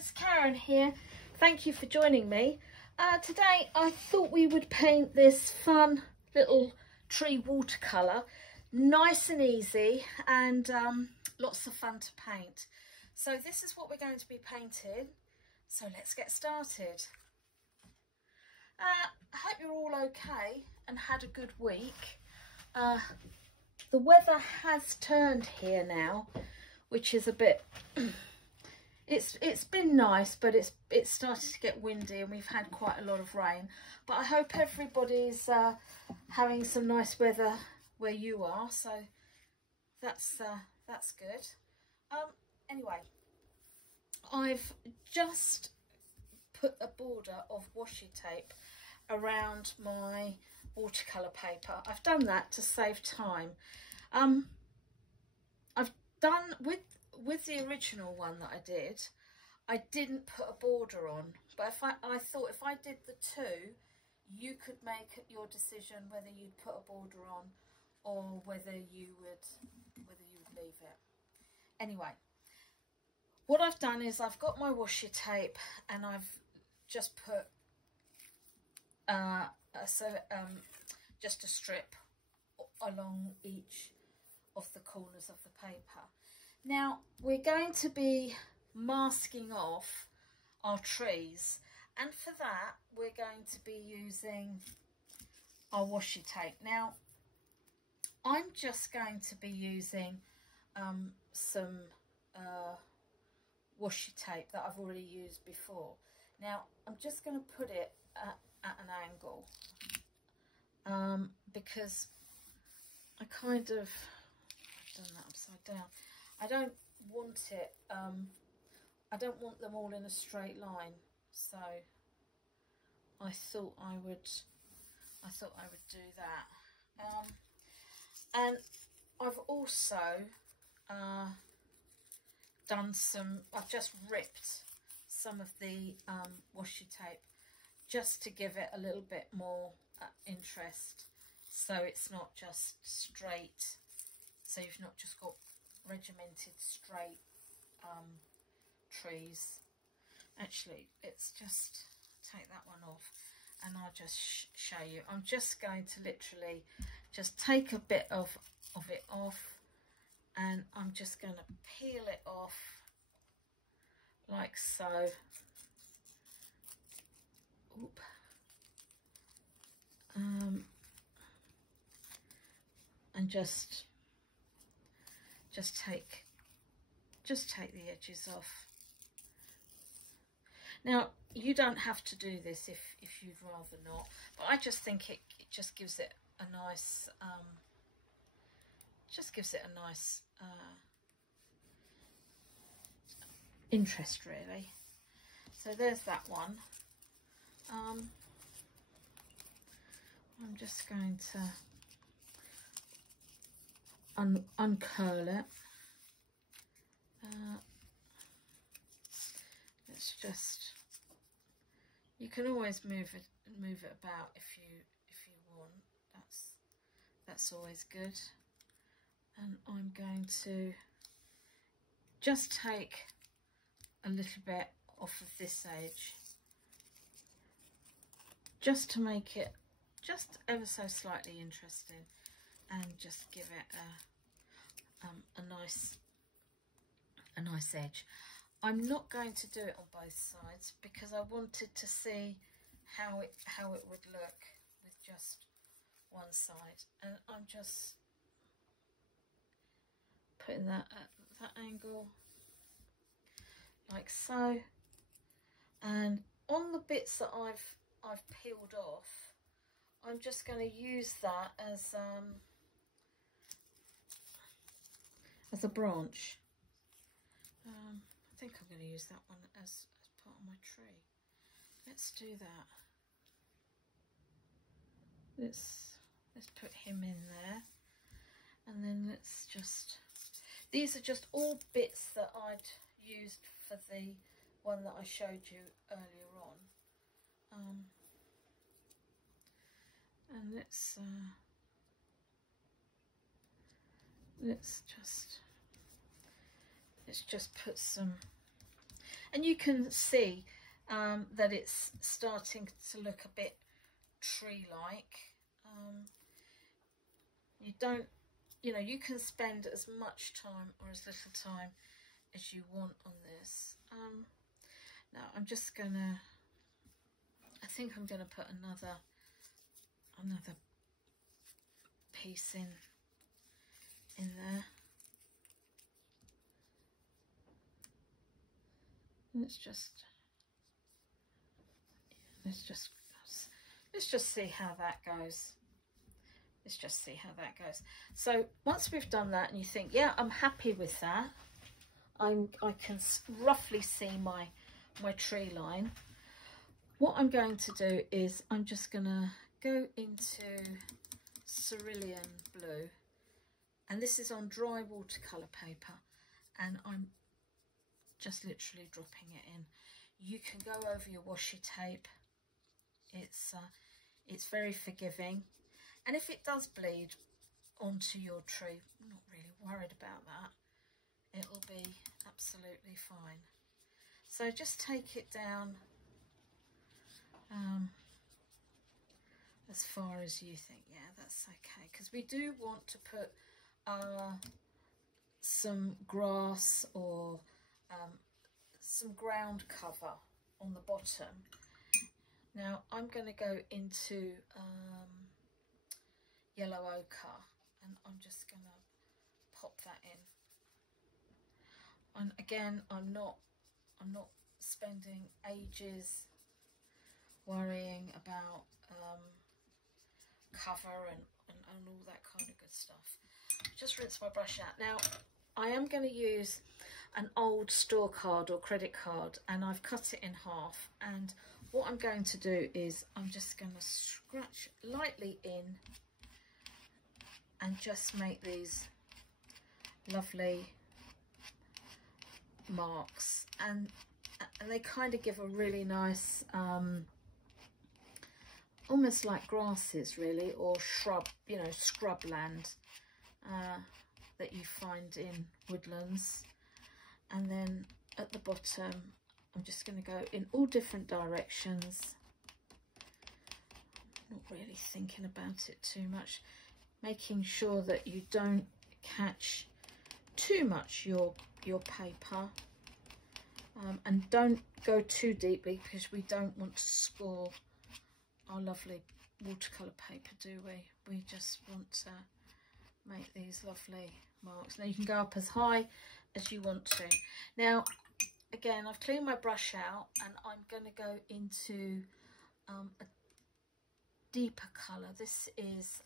guys, Karen here. Thank you for joining me. Today I thought we would paint this fun little tree watercolour. Nice and easy and lots of fun to paint. So this is what we're going to be painting. So let's get started. I hope you're all okay and had a good week. The weather has turned here now, which is a bit it's been nice, but it's started to get windy and we've had quite a lot of rain. But I hope everybody's having some nice weather where you are, so that's good. Anyway, I've just put a border of washi tape around my watercolour paper. I've done that to save time. I've done with the original one that I didn't put a border on, but I thought if I did the two, you could make your decision whether you'd put a border on or whether you would leave it. Anyway, what I've done is I've got my washi tape and I've just put just a strip along each of the corners of the paper. Now we're going to be masking off our trees, and for that we're going to be using our washi tape. Now I'm just going to be using some washi tape that I've already used before. Now I'm just going to put it at an angle because I've done that upside down. I don't want it I don't want them all in a straight line, so I thought I would do that. And I've also I've just ripped some of the washi tape just to give it a little bit more interest, so it's not just straight, so you've not just got regimented straight trees. Actually, let's just take that one off and I'll just show you. I'm just going to literally just take a bit of it off, and I'm just going to peel it off like so. Oop. And just take the edges off. Now you don't have to do this if you'd rather not, but I just think it just gives it a nice interest, really. So there's that one. I'm just going to uncurl it. Let's just, you can always move it about if you want. That's always good. And I'm going to just take a little bit off of this edge, just to make it just ever so slightly interesting, and just give it a nice edge. I'm not going to do it on both sides because I wanted to see how it would look with just one side, and I'm just putting that at that angle like so. And on the bits that I've peeled off, I'm just going to use that as a branch. I think I'm going to use that one as part of my tree. Let's do that. Let's put him in there, and then let's just, these are just all bits that I'd used for the one that I showed you earlier on. And let's just put some, And you can see that it's starting to look a bit tree-like. You don't, you know, you can spend as much time or as little time as you want on this. Now I'm just gonna, I think I'm gonna put another piece in there. Let's just see how that goes. Let's just see how that goes. So once we've done that and you think, yeah, I'm happy with that, I can roughly see my tree line. What I'm going to do is I'm just going to go into cerulean blue, and this is on dry watercolour paper, and I'm just literally dropping it in. You can go over your washi tape. It's very forgiving, and if it does bleed onto your tree, I'm not really worried about that. It'll be absolutely fine. So just take it down as far as you think. Yeah, that's okay, because we do want to put some grass or some ground cover on the bottom. Now I'm going to go into yellow ochre, and I'm just going to pop that in. And again, I'm not spending ages worrying about cover and all that kind of good stuff. Just rinse my brush out. Now I am going to use an old store card or credit card, and I've cut it in half, and what I'm going to do is I'm just going to scratch lightly in and just make these lovely marks, and they kind of give a really nice almost like grasses really, or shrub, you know, scrubland that you find in woodlands. And then at the bottom I'm just going to go in all different directions, not really thinking about it too much, making sure that you don't catch too much your paper, and don't go too deeply, because we don't want to score our lovely watercolour paper, do we? We just want to make these lovely marks. Now you can go up as high as you want to. Now again, I've cleaned my brush out, and I'm going to go into a deeper colour. This is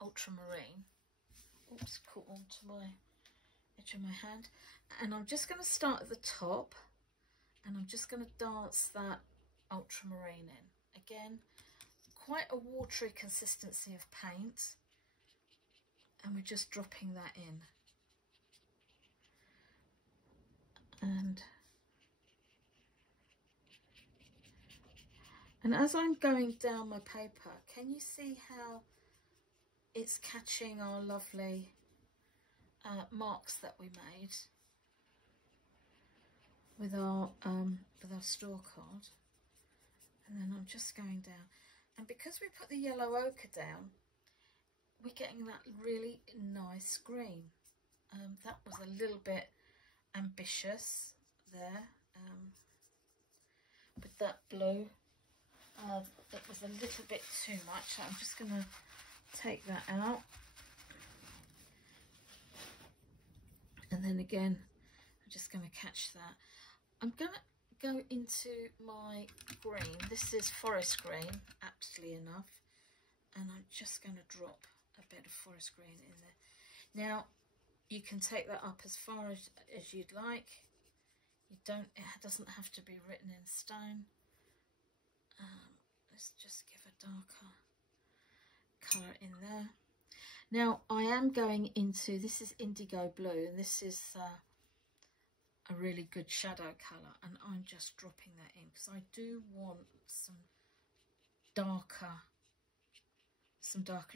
ultramarine. Oops, caught onto my edge of my hand. And I'm just going to start at the top, and I'm just going to dance that ultramarine in. Again, quite a watery consistency of paint, and we're just dropping that in. And as I'm going down my paper, can you see how it's catching our lovely marks that we made with our store card? And then I'm just going down, and because we put the yellow ochre down, we're getting that really nice green. That was a little bit ambitious there with that blue. It was a little bit too much, so I'm just going to take that out. And then again, I'm just going to catch that. I'm going to go into my green. This is forest green, aptly enough, and I'm just going to drop a bit of forest green in there. Now you can take that up as far as you'd like. It doesn't have to be written in stone. Let's just give a darker colour in there. Now I am going into, this is indigo blue, and this is a really good shadow colour, and I'm just dropping that in because I do want some darker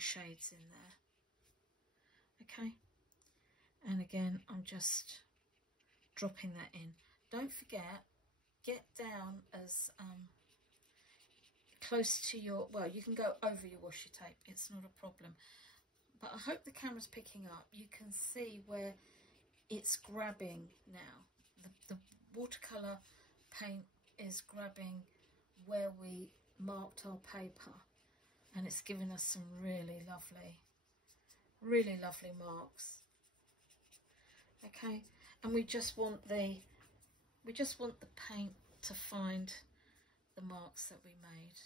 shades in there. Okay, and again I'm just dropping that in. don't forget, get down as close to your, well, you can go over your washi tape, it's not a problem, but I hope the camera's picking up. You can see where it's grabbing now. The watercolour paint is grabbing where we marked our paper, and it's giving us some really lovely marks. Okay, and we just want the paint to find the marks that we made.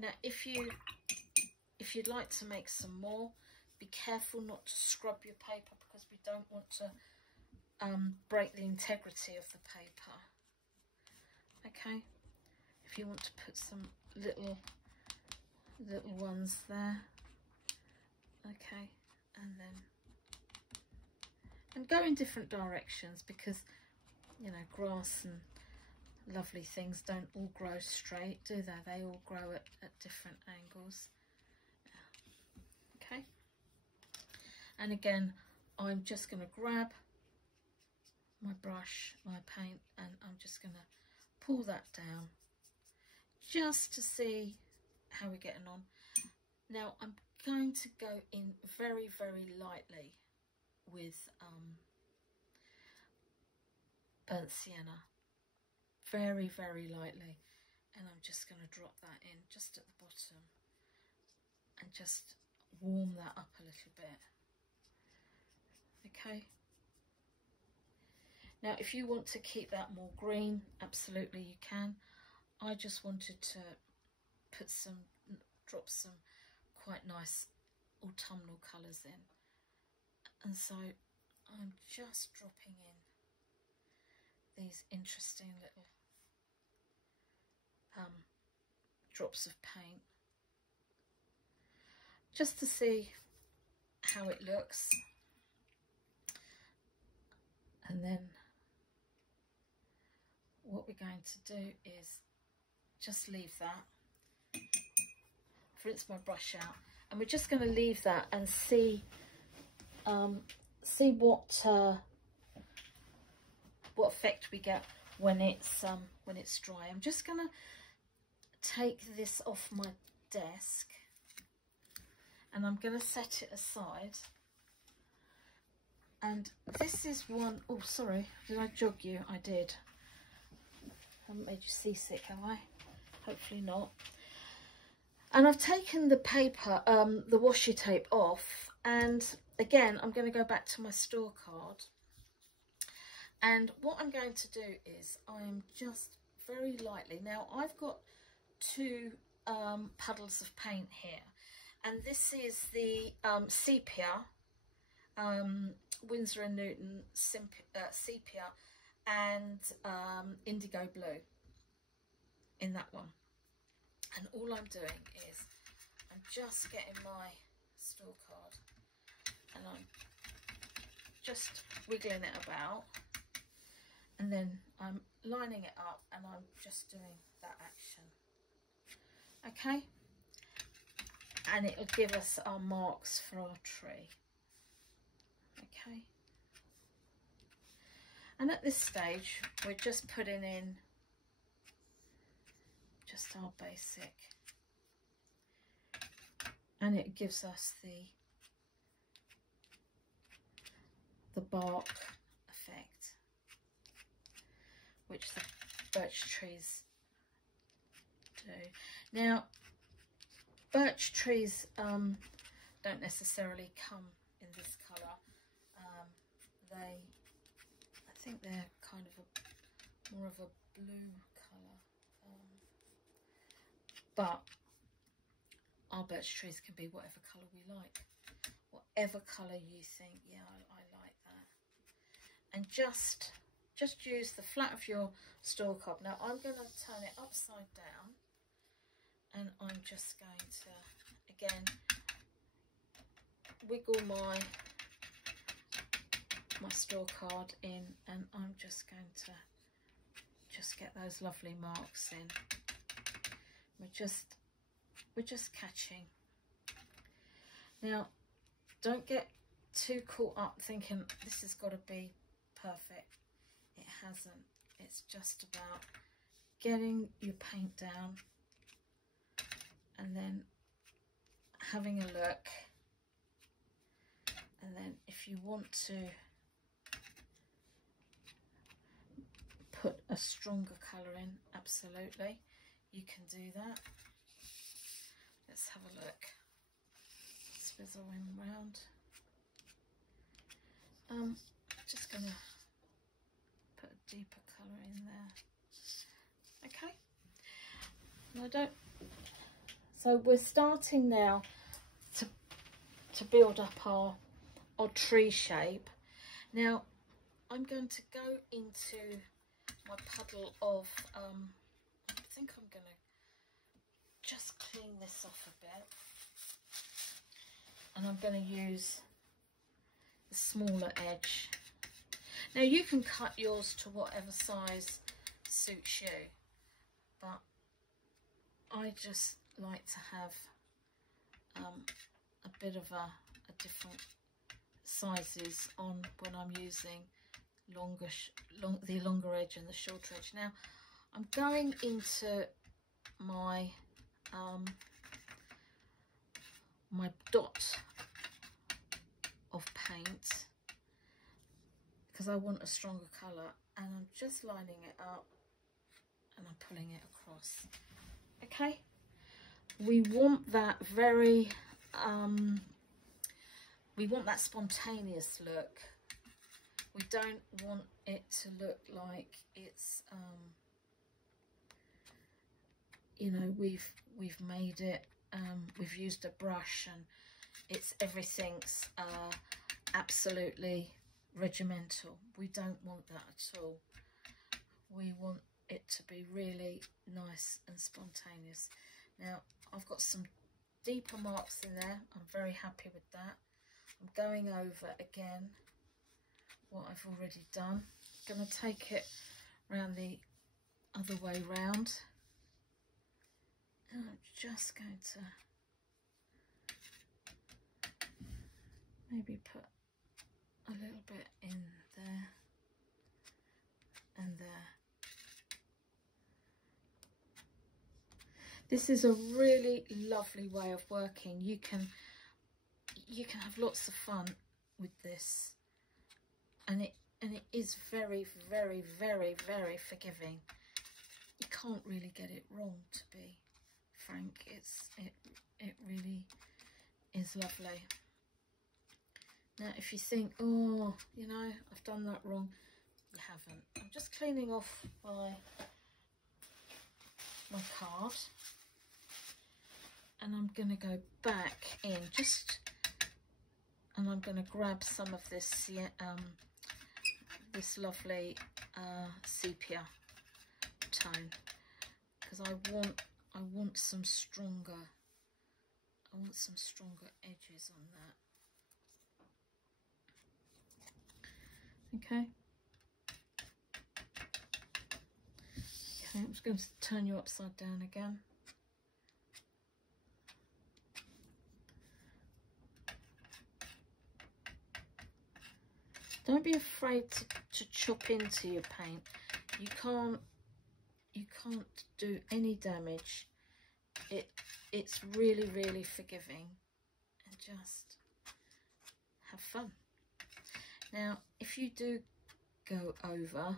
Now if you'd like to make some more, be careful not to scrub your paper, because we don't want to break the integrity of the paper. Okay, if you want to put some little ones there, okay, and go in different directions, because you know, grass and lovely things don't all grow straight, do they? They all grow at different angles. Okay, and again, I'm just going to grab my brush, my paint, and I'm just going to pull that down just to see how we're getting on. Now I'm going to go in very lightly with burnt sienna, very lightly, and I'm just going to drop that in just at the bottom and just warm that up a little bit. Okay, now if you want to keep that more green, absolutely you can. I just wanted to drop some quite nice autumnal colours in, and so I'm just dropping in these interesting little drops of paint just to see how it looks. And then what we're going to do is just leave that, rinse my brush out, and we're just going to leave that and see what effect we get when it's dry. I'm just going to take this off my desk and I'm going to set it aside. And this is one, oh sorry, did I jog you? I did. I haven't made you seasick, have I? Hopefully not. And I've taken the paper, the washi tape off, and again I'm going to go back to my store card, and what I'm going to do is I'm just very lightly, now I've got two puddles of paint here, and this is the sepia, Winsor & Newton sepia, and indigo blue in that one. And all I'm doing is I'm just getting my store card and I'm just wiggling it about, and then I'm lining it up and I'm just doing that action. Okay, and it'll give us our marks for our tree. Okay, and at this stage we're just putting in just our basic, and it gives us the bark effect, which the birch trees do. Now birch trees don't necessarily come in this colour. I think they're kind of more of a blue colour, but our birch trees can be whatever colour we like, whatever colour you think, yeah, I like that. And just use the flat of your store card. Now I'm going to turn it upside down, and I'm just going to again wiggle my store card in, and I'm just going to get those lovely marks in. We're just catching. Now don't get too caught up thinking this has got to be perfect. it hasn't. It's just about getting your paint down and then having a look, and then if you want to put a stronger colour in, absolutely, you can do that. Let's have a look. Swizzle him round. Just gonna put a deeper colour in there. Okay. And I don't. So we're starting now to build up our tree shape. Now I'm going to go into my puddle of. I think I'm gonna just clean this off a bit, and I'm going to use the smaller edge. Now you can cut yours to whatever size suits you, but I just like to have a bit of a different sizes on when I'm using the longer edge and the shorter edge. Now I'm going into my my dot of paint because I want a stronger colour, and I'm just lining it up and I'm pulling it across. Okay, we want that very we want that spontaneous look. We don't want it to look like it's you know, we've made it, we've used a brush and everything's absolutely regimental. We don't want that at all. We want it to be really nice and spontaneous. Now I've got some deeper marks in there. I'm very happy with that. I'm going over again what I've already done. I'm going to take it round the other way round, and I'm just going to maybe put a little bit in there and there. This is a really lovely way of working. You can have lots of fun with this, and it is very, very, very, very forgiving. You can't really get it wrong, to be frank. It really is lovely. Now if you think, oh, you know, I've done that wrong, you haven't. I'm just cleaning off my card, and I'm going to go back in and I'm going to grab some of this this lovely sepia tone, because I want some stronger edges on that. Okay, I'm just going to turn you upside down again. Don't be afraid to chop into your paint. You can't do any damage. It's really, really forgiving, and just have fun. Now if you do go over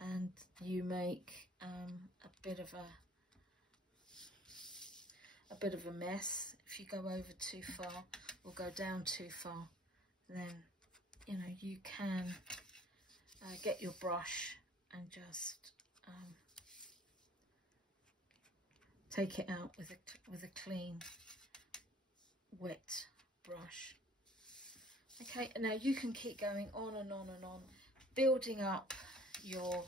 and you make a bit of a mess, if you go over too far or go down too far, then you know you can get your brush and just take it out with a clean wet brush. Okay, now you can keep going on and on and on, building up your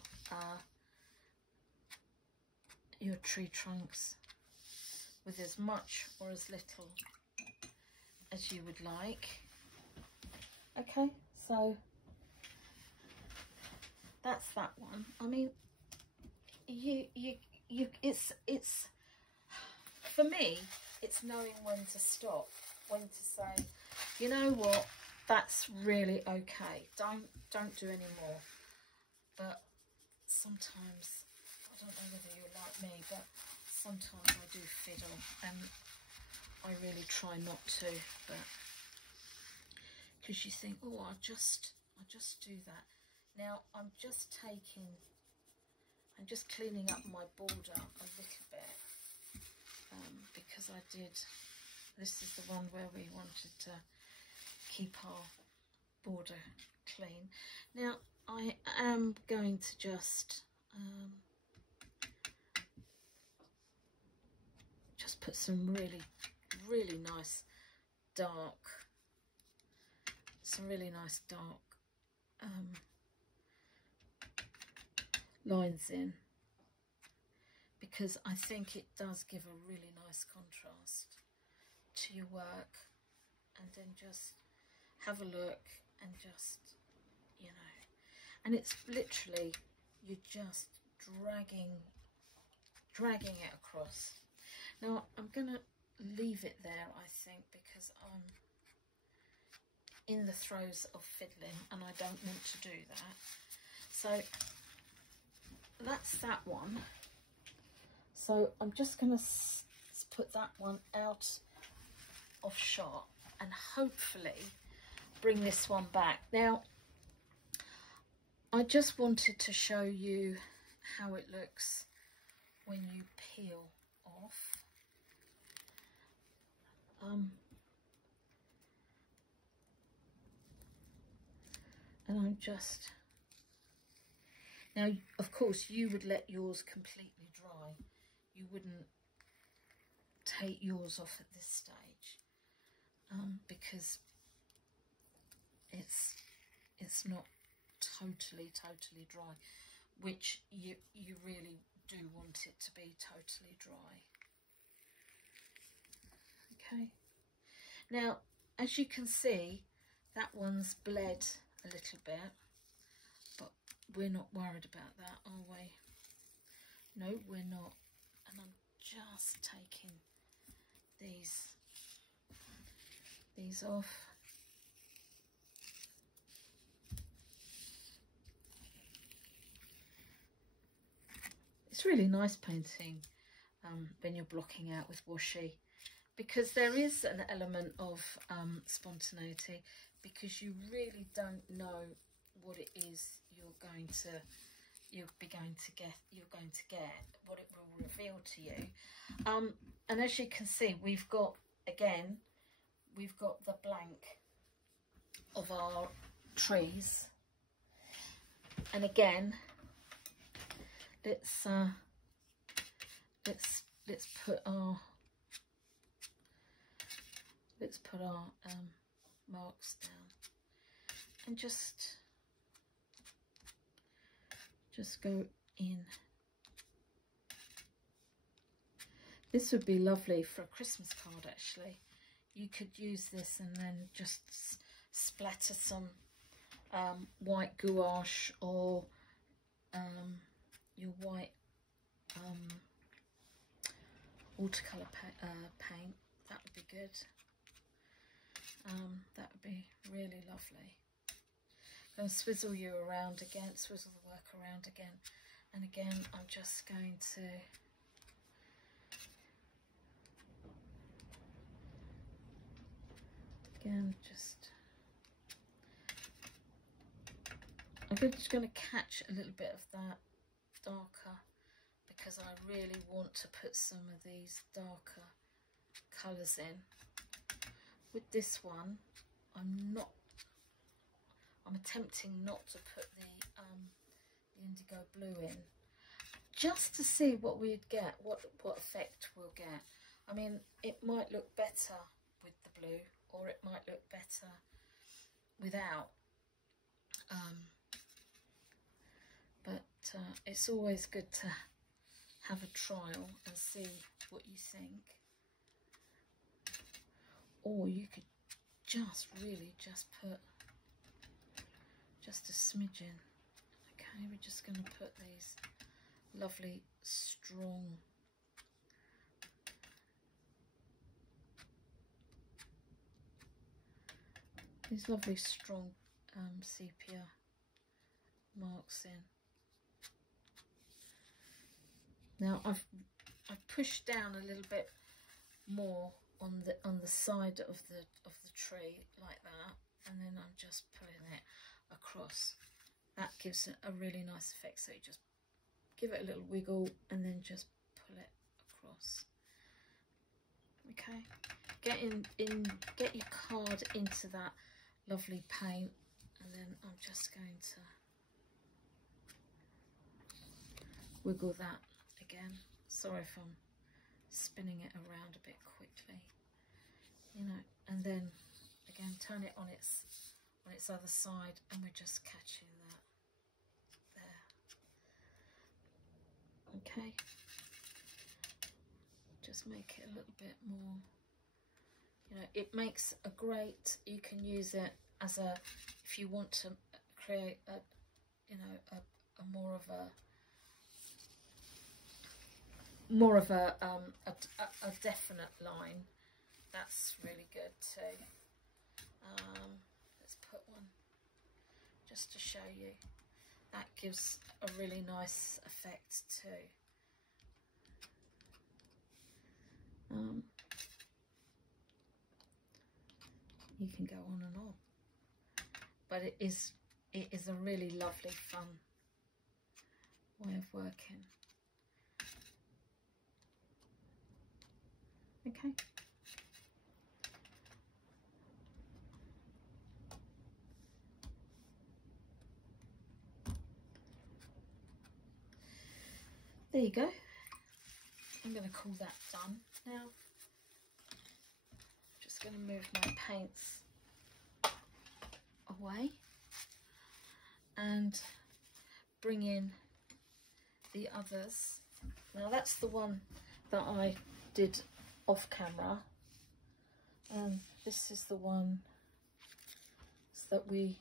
tree trunks with as much or as little as you would like. Okay, so that's that one. I mean, it's for me, it's knowing when to stop, when to say, you know what, that's really okay. Don't do any more. but sometimes, I don't know whether you're like me, but sometimes I do fiddle, and I really try not to, but because you think, oh, I'll just do that. Now I'm just cleaning up my border a little bit, because this is the one where we wanted to keep our border clean. Now I am going to just put some really nice dark lines in, because I think it does give a really nice contrast to your work. And then just have a look and just, you know, and it's literally, you're just dragging it across. Now I'm gonna leave it there, I think, because I'm in the throes of fiddling and I don't want to do that. So that's that one. So I'm just gonna put that one out of shot and hopefully bring this one back. Now I just wanted to show you how it looks when you peel off. And I'm just, now of course you would let yours completely dry. You wouldn't take yours off at this stage, because it's not totally dry, which you really do want it to be totally dry. Okay, now as you can see, that one's bled a little bit, but we're not worried about that, are we? No, we're not. And I'm just taking these off. It's really nice painting when you're blocking out with washi, because there is an element of spontaneity, because you really don't know what it is you're going to get, what it will reveal to you. And as you can see, we've got the blank of our trees, and again, let's put our marks down and just go in. This would be lovely for a Christmas card, actually. You could use this and then just splatter some white gouache or your white watercolour paint. That would be good. That would be really lovely. I'm going to swizzle you around again, swizzle the work around again, and again I'm just going to I'm just going to catch a little bit of that darker, because I really want to put some of these darker colours in. With this one, I'm attempting not to put the indigo blue in, just to see what we'd get, what effect we'll get. I mean, it might look better with the blue, or it might look better without. But it's always good to have a trial and see what you think. Or you could just really just put just a smidgen. Okay, we're just going to put these lovely strong sepia marks in. Now I've pushed down a little bit more on the side of the tree like that, and then I'm just putting it across. That gives it a really nice effect. So you just give it a little wiggle and then just pull it across. Okay, get your card into that lovely paint, and then I'm just going to wiggle that again. Sorry if I'm spinning it around a bit quickly, you know, and then again turn it on its other side, and we're just catching that there. Okay, just make it a little bit more, you know, it makes a great, you can use it as a, if you want to create a, you know, a more of a definite line. That's really good too. Let's put one just to show you. That gives a really nice effect too. You can go on and on, but it is a really lovely, fun way of working. Okay. There you go. I'm going to call that done now. Just going to move my paints away and bring in the others. Now that's the one that I did off camera, and this is the one that we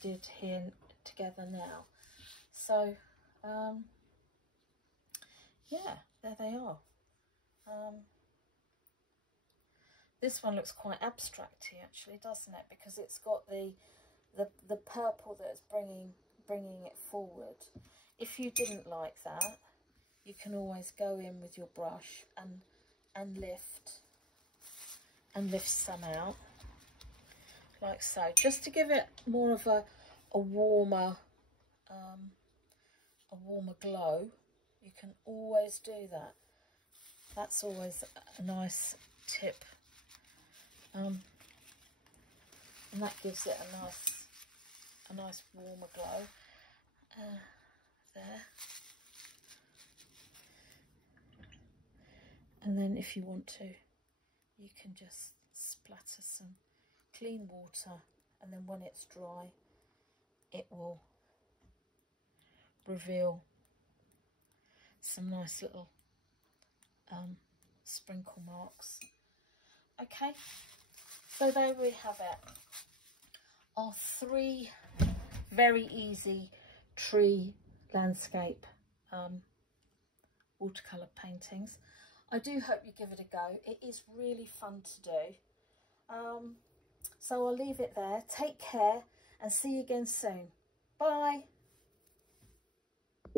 did here together now. So yeah, there they are. This one looks quite abstracty actually, doesn't it? Because it's got the purple that's bringing it forward. If you didn't like that, you can always go in with your brush and lift some out like so, just to give it more of a warmer glow. You can always do that. That's always a nice tip, and that gives it a nice warmer glow. There. And then if you want to, you can just splatter some clean water, and then when it's dry, it will reveal some nice little sprinkle marks. Okay, so there we have it, our 3 very easy tree landscape watercolour paintings. I do hope you give it a go. It is really fun to do. So I'll leave it there. Take care and see you again soon. Bye.